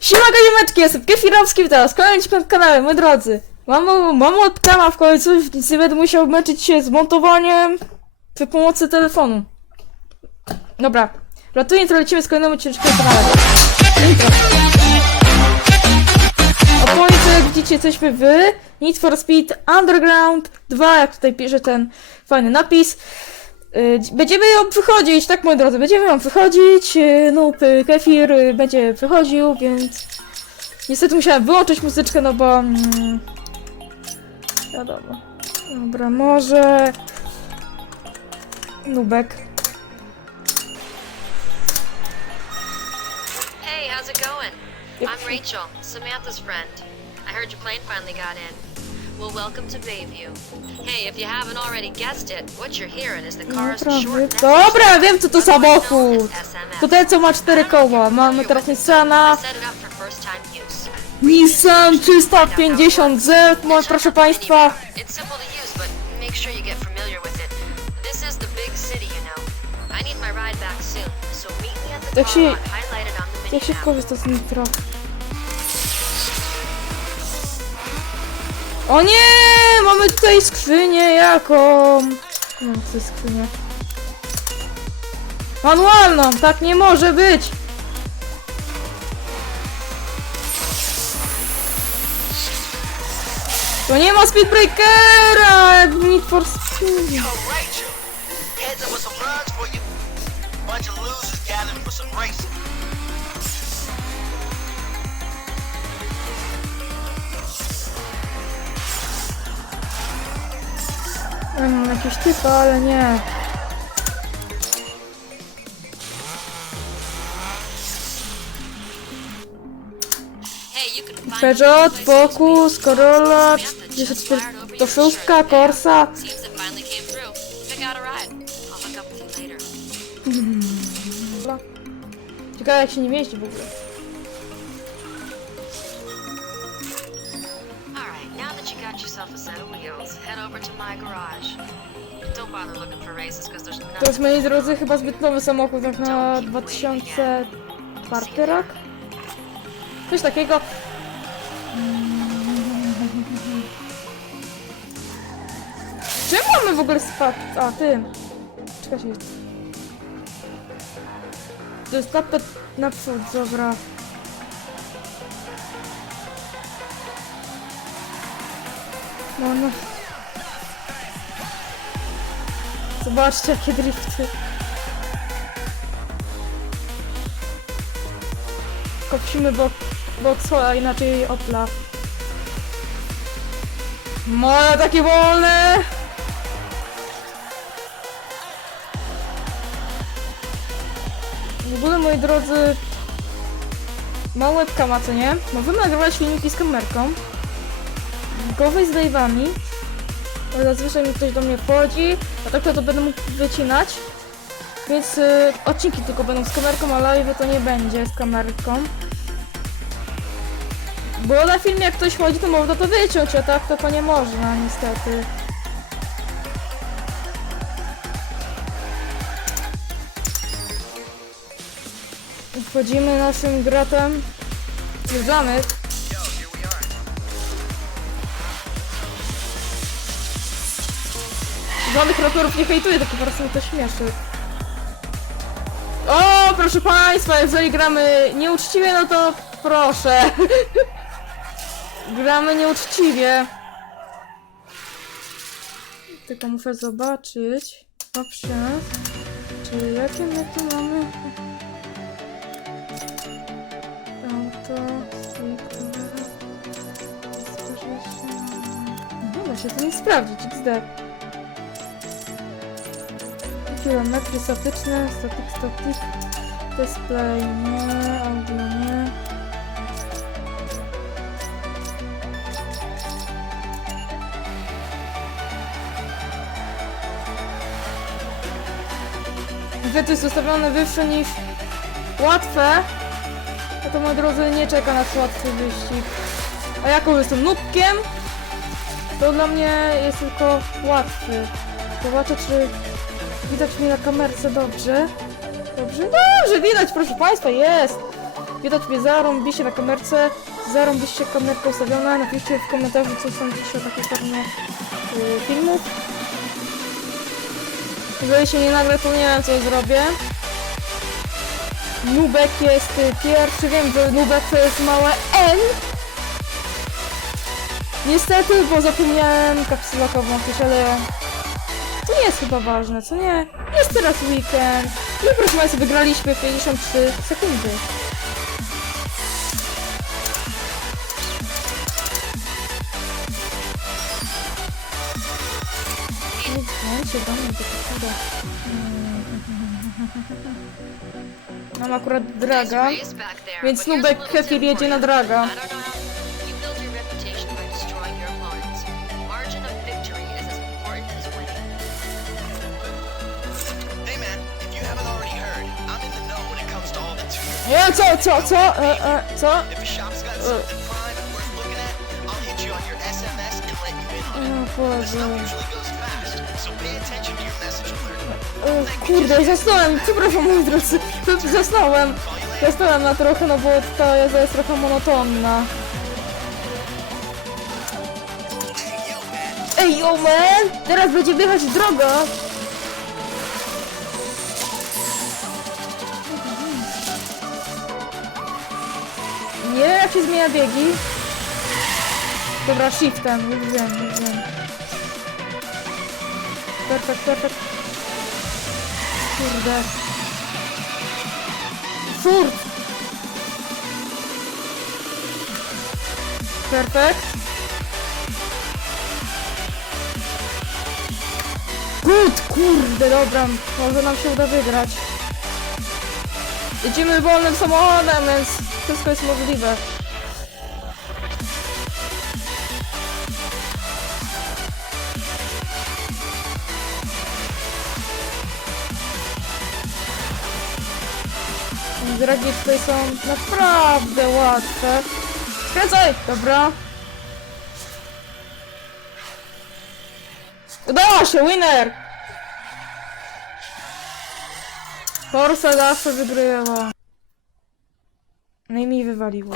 Siemaka ziomeczki, jestem Kefirowski, witam was, kolejny na kanale, moi drodzy. Mam, mam odkama w końcu, nic nie będę musiał męczyć się z montowaniem przy pomocy telefonu. Dobra, ratuję, to lecimy z kolejnym odcinkiem na kanale. Intro. A po intro, jak widzicie, jesteśmy w Need for Speed Underground 2, jak tutaj pisze ten fajny napis. Y, Będziemy ją przychodzić, tak moi drodzy, będziemy ją przychodzić. y, No, y, Kefir y, będzie przychodził, więc niestety musiałem wyłączyć muzyczkę, no bo. Mm, wiadomo. Dobra, może. Nubek. Hey, how's it going? I'm Rachel, Samantha's friend. I heard your plane finally got in. Well, welcome to Bayview. Hey, if you haven't already guessed it, what you're hearing is the car's Dobra, short Dobra, wiem co to samochód. To ten co ma cztery koła. Mamy teraz Nissana. set it up for first time use. Nissan 350Z, moi proszę państwa. It's simple to use, but make sure you get familiar with it. This is the big city, you know. I need my ride back soon, so meet me at the Jak car się- lot highlighted on the Jak się mini korzysta z? O nie! Mamy tutaj skrzynię jaką? No, co skrzynię? Manualną! Tak nie może być! To nie ma speedbreakera! Need for Speed. Heads up with some for you. Bunch of losers gathering for some racing. Ja mam jakieś typy, ale nie. Peugeot, Focus, Corolla, Samantha just 240, fired over to your szóstka, shirt. Corsa. Later. Ciekawe jak się nie mieści w ogóle. To jest moi drodzy chyba zbyt nowy samochód jak na 2004 rok. Coś takiego. Czemu mamy w ogóle spad... A, tym. Czekajcie. To jest tapet naprzód, dobra. No, no. Zobaczcie jakie drifty. Kopsimy bok, Boxhola, inaczej Opla. Moje takie wolne! W ogóle, moi drodzy, mam webcama, co nie? Możemy nagrywać filmiki z kamerką. Gowej z live'ami. Zazwyczaj mi ktoś do mnie wchodzi, a tak to, to będę mógł wycinać. Więc y, odcinki tylko będą z kamerką, a live to nie będzie z kamerką. Bo na filmie jak ktoś chodzi, to można to wyciąć, a tak to, to nie można niestety. Wchodzimy naszym gratem. Zjeżdżamy. Żadnych raperów nie hejtuje, tylko po prostu to śmieszy. O, proszę państwa, jeżeli gramy nieuczciwie, no to proszę. gramy nieuczciwie. Tylko muszę zobaczyć. Options. Czy jakie my tu mamy? Auto, da się to nie sprawdzić, XD. Kilometry statyczne, static, static, display nie, audio nie. Wyty jest ustawione wyższe niż łatwe. A to moi drodzy nie czeka nas łatwy wyścig. A jako jestem nubkiem, to dla mnie jest tylko łatwy. Zobaczę czy Widać mnie na kamerce dobrze. Dobrze, dobrze, widać, proszę Państwa, jest. Widać mnie zarąbiście na kamerce, zarąbiście kamerka ustawiona. Napiszcie w komentarzu, co sądzicie o takiej formie y, filmów. Jeżeli się nie nagle, to nie wiem, co zrobię. Nubek jest y, pierwszy, wiem, że Nubek to jest małe N. Niestety, bo zapomniałem kapsulaka włączyć, ale jest chyba ważne, co nie? Jest teraz weekend. I proszę Państwa, wygraliśmy 53 sekundy. Mam akurat draga. Więc Nubek Kefir jedzie na draga. Goes fast, so pay attention to your message alert. E, Kurde, zasnąłem, przepraszam moi drodzy, zasnąłem. Zasnąłem na trochę, no bo ta jazda jest trochę monotonna. Ej, yo man! Teraz będzie wjechać droga! Jak się zmienia biegi. Dobra, shiftem, już wiem, już wiem. Perfekt, perfekt. Kurde. Furt! Perfekt. Good, kurde, dobra. Może nam się uda wygrać. Jedziemy wolnym samochodem, więc wszystko jest możliwe. Drogi tutaj są naprawdę łatwe. Skręcaj! Dobra. Udało się, winner! Forsa zawsze wygrywa. No i mi wywaliło.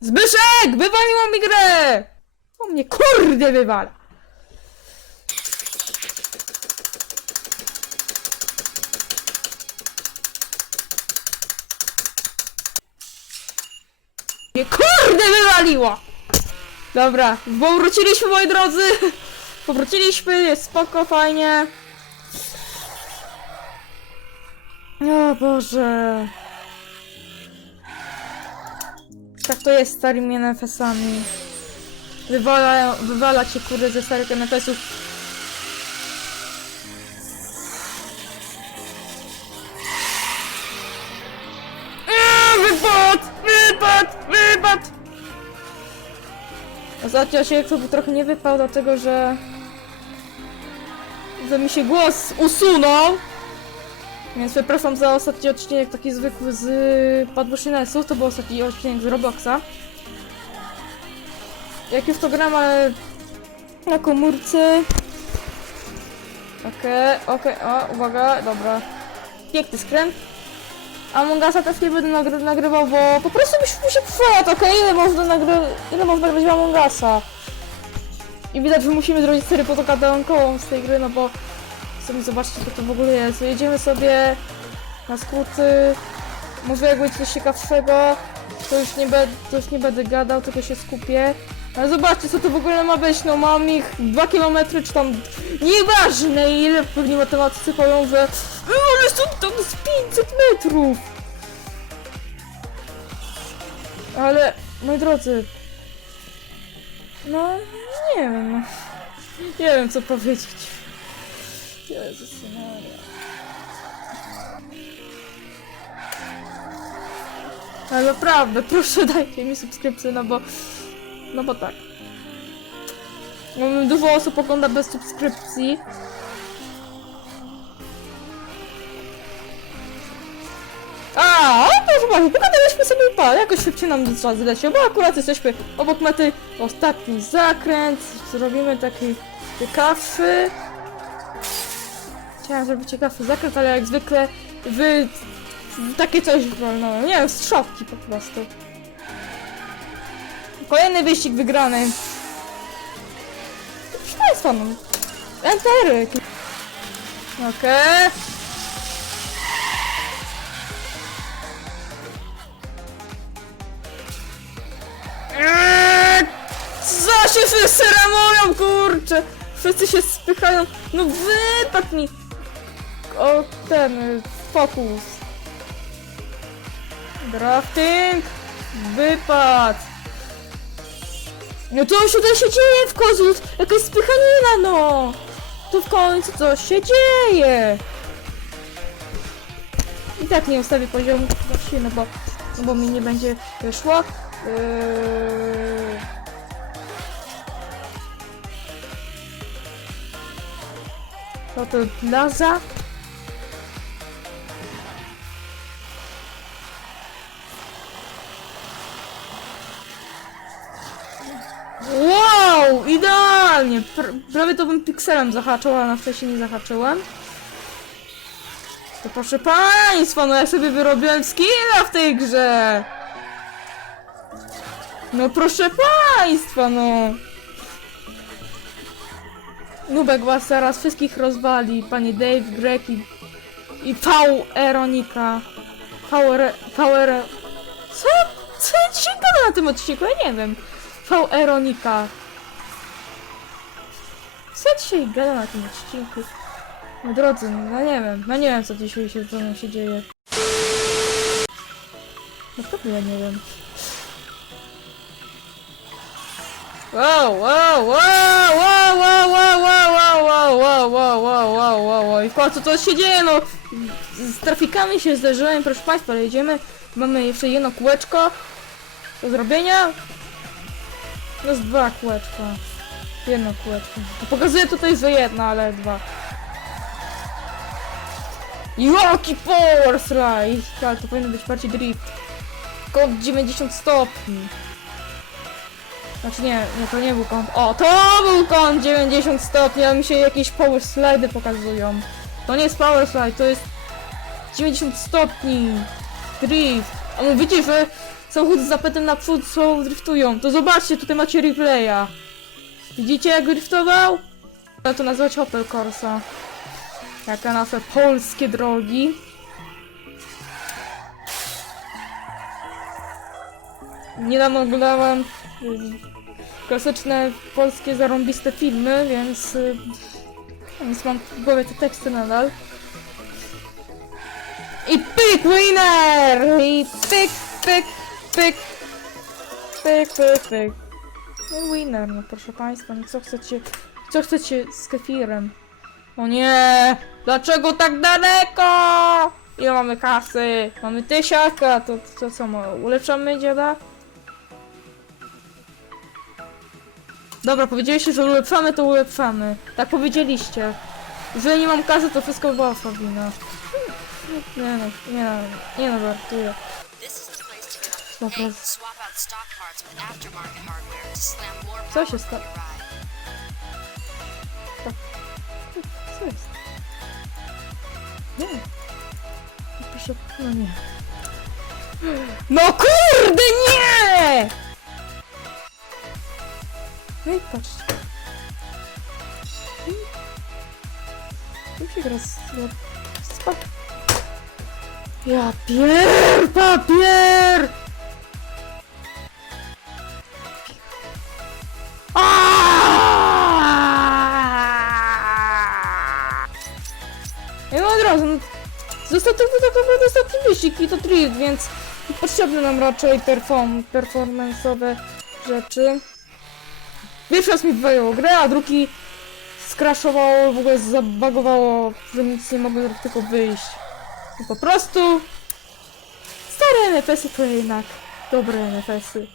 Zbyszek! Wywaliło mi grę! O mnie kurde wywala. Mnie kurde wywaliło! Dobra, powróciliśmy moi drodzy! Powróciliśmy, jest spoko, fajnie. O Boże. Tak to jest z starymi NFS-ami. Wywala, wywala cię kurde ze starych NFS-ów. Ostatnio się to trochę nie wypał, dlatego że... że mi się głos usunął. Więc przepraszam za ostatni odcinek taki zwykły z Padwuszynesów. To był ostatni odcinek z Robloxa. Jak już to gram, ale na komórce. Okej, okej, o, uwaga, dobra. Piękny skręt. Among Usa też nie będę nagry nagrywał, bo po prostu byś mi się przejadł, okej? Ile można nagry ile można grać w Among Usa? I widać, że musimy zrobić serię potokadonkową z tej gry, no bo sobie zobaczcie, co to w ogóle jest. Jedziemy sobie na skróty. Może jak będzie coś ciekawszego, to już nie, to już nie będę gadał, tylko się skupię. Ale zobaczcie, co to w ogóle ma być. No mam ich 2 km czy tam... Nieważne ile, pewnie matematycy powią, że "E, ale są tam z 500 metrów. Ale, moi drodzy, no nie wiem, no. nie wiem co powiedzieć. Jezus Maria. Ale naprawdę, proszę dajcie mi subskrypcję, no bo... No bo tak. Mamy dużo osób ogląda bez subskrypcji. A, proszę bardzo, pogadaliśmy sobie pa, jakoś szybciej nam czas zleciał, bo akurat jesteśmy obok mety. Ostatni zakręt, zrobimy taki ciekawszy. Chciałem zrobić ciekawszy zakręt, ale jak zwykle wy Takie coś walnąłem. Nie wiem, strzałki po prostu. Kolejny wyścig wygrany. Państwa, no. Entery. Okej. Eee, Co się wszyscy ramują, kurczę! Wszyscy się spychają. No wypadł mi! O, ten, y, fokus. Drafting! Wypad! No co już tutaj się dzieje w końcu? Jakaś spychanina, no! Tu w końcu coś się dzieje! I tak nie ustawię poziomu właśnie, no bo, no bo mi nie będzie szło. Yy... Co to plaza? Idealnie! Pr prawie to bym pikselem zahaczył, ale na wcześniej nie zahaczyłem. To proszę państwa, no ja sobie wyrobiłem skilla w tej grze! No proszę państwa, no! Nubek was zaraz wszystkich rozwali, panie Dave, Greg i... i V. Eronika. V. Ere- V. Ere- Co? Co dzisiaj gadam na tym odcinku? Ja nie wiem. V. Co dzisiaj gadam na tym odcinku? No drodzy, no nie wiem, no nie wiem co dzisiaj się ze mną się dzieje. Naprawdę ja nie wiem. Wow, wow, wow, wow, wow, wow, wow, wow, wow, wow, wow, wow, wow, wow, wow. I w końcu co się dzieje, no? Z trafikami się zderzyłem, proszę Państwa, ale jedziemy. Mamy jeszcze jedno kółeczko do zrobienia. To jest dwa kółeczka. Jedno kółeczko. Pokazuję tutaj, że jedno, ale dwa. Jaki power slide! Ale to powinno być bardziej drift. Kąt 90 stopni. Znaczy nie, nie, to nie był kąt. O, to był kąt 90 stopni, a mi się jakieś power slidy pokazują. To nie jest power slide, to jest 90 stopni. Drift. A mówicie, że samochód z zapetem naprzód są driftują. To zobaczcie, tutaj macie replaya. Widzicie jak driftował? Trzeba to nazwać Opel Corsa. Jak na nasze polskie drogi. Niedawno oglądałem y, klasyczne polskie zarąbiste filmy, więc, y, więc mam w głowie te teksty nadal. I pyk winner! I pyk, pyk, pyk, pyk, pyk, pyk. No winner, no proszę państwa, no co chcecie, co chcecie z kefirem? O nie! Dlaczego tak daleko? Ile mamy kasy? Mamy tysiaka, to, to co, ma- ulepszamy dziada? Dobra, powiedzieliście, że ulepszamy, to ulepszamy. Tak powiedzieliście. Jeżeli nie mam kasy, to wszystko wasza wina. Nie no, nie no, nie no, żartuję. Dobra. Co się stało? Tak. Co jest? Nie. Proszę, no nie. No kurde, nie! No i patrzcie. Się gra z... Ja pier... Papier! Tak naprawdę ostatni wyścig i to drift, więc potrzebne nam raczej perform, performance'owe rzeczy. Pierwszy raz mi wywaliło grę, a drugi skraszowało, w ogóle zabagowało, że nic nie mogłem tylko wyjść. I po prostu stare NFS-y to jednak dobre NFS-y.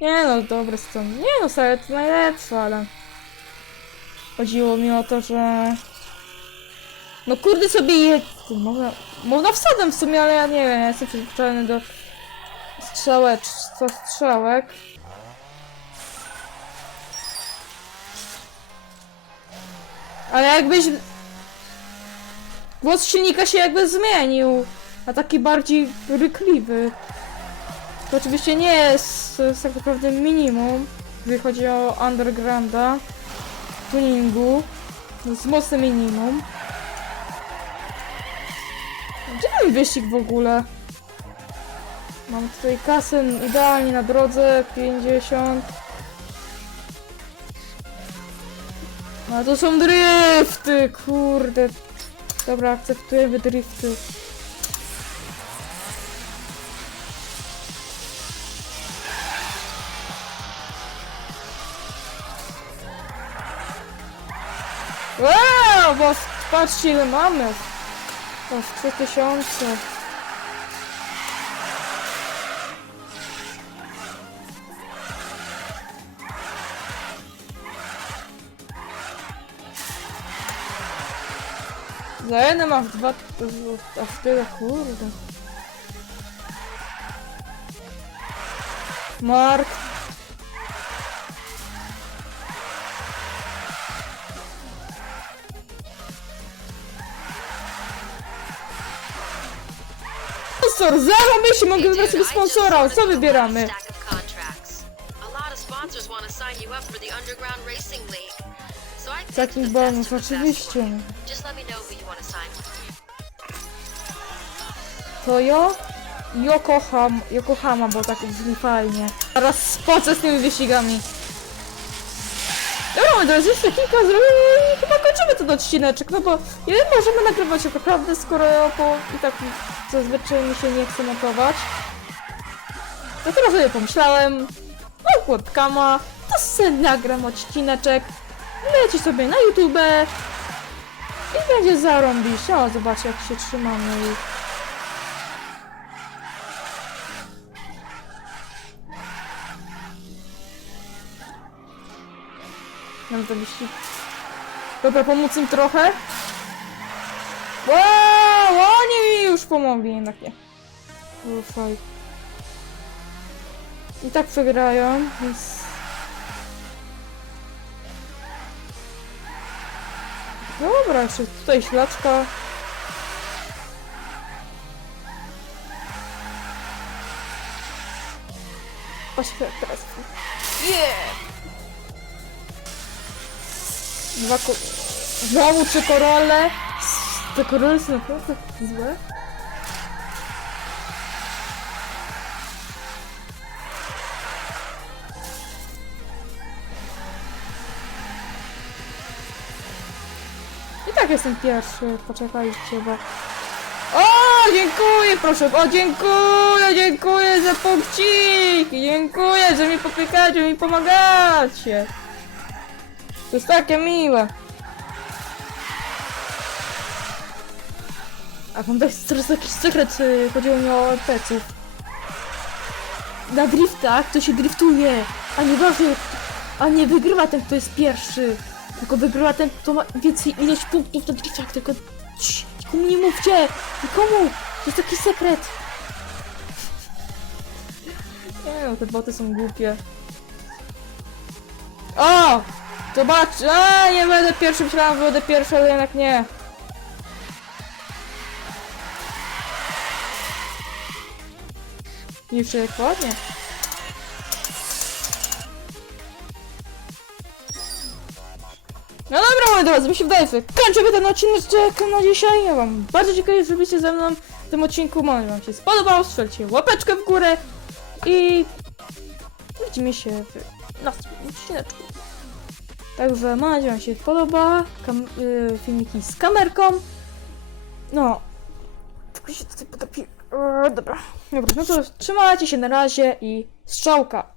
Nie no, dobre strony. Nie no, stare to najlepsze, ale chodziło mi o to, że no kurde sobie je... Można, można wsadem w sumie, ale ja nie wiem, ja jestem przyzwyczajony do strzałek, strzałek. Ale jakbyś... Głos silnika się jakby zmienił. a taki bardziej rykliwy. To oczywiście nie jest, jest tak naprawdę minimum, jeżeli chodzi o undergrounda, tuningu. To jest mocne minimum. Gdzie ten wyścig w ogóle? Mam tutaj kasę idealnie na drodze, 50. No to są drifty, kurde. Dobra, akceptujemy drifty. Wow, bo patrzcie ile mamy. w 3000 За N ma w dwa, w, a w tyle kurde. Mark Sponsor, zero myśli, mogę wybrać sobie sponsora, co wybieramy? Taki bonus, oczywiście. to sign. To jo? Yokoham, Yokohama, bo tak brzmi fajnie. Teraz spocę z tymi wyścigami. Dobra, drodzy, jeszcze kilka zrobimy i chyba kończymy ten odcineczek, no bo nie możemy nagrywać tak naprawdę, skoro po i tak zazwyczaj mi się nie chce montować. To teraz sobie pomyślałem, no webkama, to sobie nagram odcineczek, leci sobie na YouTube i będzie zarąbiście. O, zobaczcie jak się trzymamy i... Mam to. Dobra, pomóc im trochę. Wow, oni mi już pomogli, jednak nie. Ufaj. I tak przegrają, więc... Dobra, jeszcze tutaj ślaczka. Oświat teraz. Yeah! Dwa ko... Znowu trzy korole. Te korole są naprawdę złe. I tak jestem pierwszy, poczekajcie, bo... O, dziękuję, proszę, o, dziękuję, dziękuję za punkciki, dziękuję, że mi popykacie, mi pomagacie. To jest takie miłe. A mam tak teraz jakiś sekret, y, chodziło mi o peców. Na driftach to się driftuje, a nie ważne, a nie wygrywa ten, kto jest pierwszy. Tylko wygrywa ten, kto ma więcej ilość punktów na driftach, tylko Cii, nikomu nie mówcie! Nikomu! To jest taki sekret! Nie no, te boty są głupie. O! Zobacz! A, nie będę pierwszy, myślałam, że będę pierwszy, ale jednak nie. Jeszcze jak ładnie. No dobra, moi drodzy, mi się wydaje, kończymy ten odcinek na dzisiaj. Ja wam bardzo dziękuję, że byliście ze mną w tym odcinku. Mam wam się spodobało. Strzelcie łapeczkę w górę i widzimy się w następnym odcineczku. Także mam nadzieję, że się podoba. Kam y, filmiki z kamerką. No. Tylko się tutaj potopi. Dobra. Dobra, no to trzymajcie się na razie i strzałka.